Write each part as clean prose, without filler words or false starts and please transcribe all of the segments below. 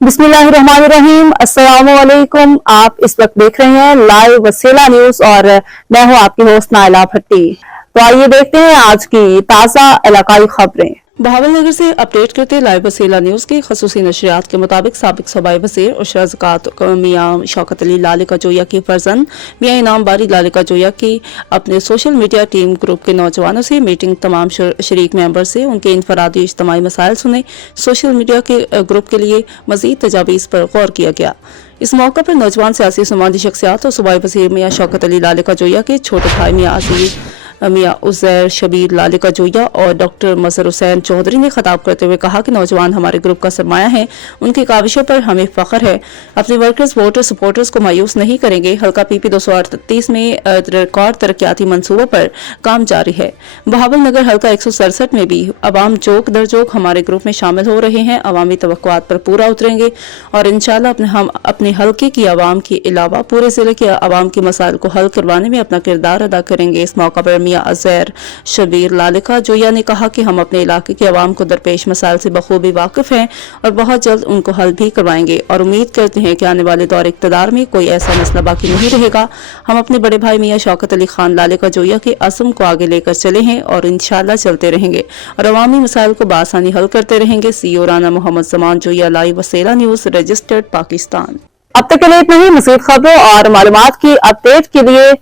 बिस्मिल्लाहिर्रहमानिर्रहीम। अस्सलामुअलैकुम। आप इस वक्त देख रहे हैं लाइव वसीला न्यूज और मैं हूं आपकी होस्ट नाइला भट्टी। तो आइए देखते हैं आज की ताज़ा इलाकाई खबरें। बहावलनगर से अपडेट करते लाइव वसीला न्यूज की खसूसी नशरियात के मुताबिक साबिक सूबाई वज़ीर और शहज़कात मियाँ शौकत अली लालिका जोया की फर्जंद मियाँ इनाम बारी लालिका जोया की अपने सोशल मीडिया टीम ग्रुप के नौजवानों से मीटिंग, तमाम शरीक मेंबर से उनके इनफरादी इज्तिमाई मसाइल सुने। सोशल मीडिया के ग्रुप के लिए मजीद तजावीज़ पर गौर किया गया। इस मौके पर नौजवान सियासी समाजी शख्सियात और सूबाई वज़ीर मियाँ शौकत अली लालिका जोया के छोटे भाई मियाँ अजीज मियाँ उज़ैर शबीर लालिका जोया और डॉक्टर मजहर हुसैन चौधरी ने खिताब करते हुए कहा कि नौजवान हमारे ग्रुप का सरमाया है, उनकी काविशों पर हमें फख्र है। अपने वर्कर्स, वोटर, सपोर्टर्स को मायूस नहीं करेंगे। हल्का PP 238 में रिकॉर्ड तरक्याती मनसूबों पर काम जारी है। बहावलनगर हल्का 167 में भी अवाम जोक दर जोक हमारे ग्रुप में शामिल हो रहे हैं। अवामी तवक्कुआत पर पूरा उतरेंगे और इंशाल्लाह हम अपने हल्के की आवाम के अलावा पूरे जिले के आवाम के मसाइल को हल करवाने में अपना किरदार अदा करेंगे। इस मौका पर मियाँ उज़ैर शबीर लालिका जोया ने कहा कि हम अपने इलाके के अवाम को दरपेश मसाइल से बखूबी वाकिफ हैं और बहुत जल्द उनको हल भी करवाएंगे और उम्मीद करते हैं कि आने वाले दौर इक़्तिदार में कोई ऐसा मसला बाकी नहीं रहेगा। हम अपने बड़े भाई मियाँ शौकत अली खान लालिका जोया के अज़्म को आगे लेकर चले हैं और इंशाअल्लाह चलते रहेंगे और अवामी मसाइल को बआसानी हल करते रहेंगे। CEO राना मोहम्मद ज़मान जोया, लाइव वसीला न्यूज, रजिस्टर्ड पाकिस्तान। अब तक के लिए इतना ही। मज़ीद खबरों और मालूमात की अपडेट के लिए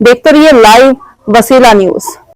देखते रहिए लाइव वसीला न्यूज।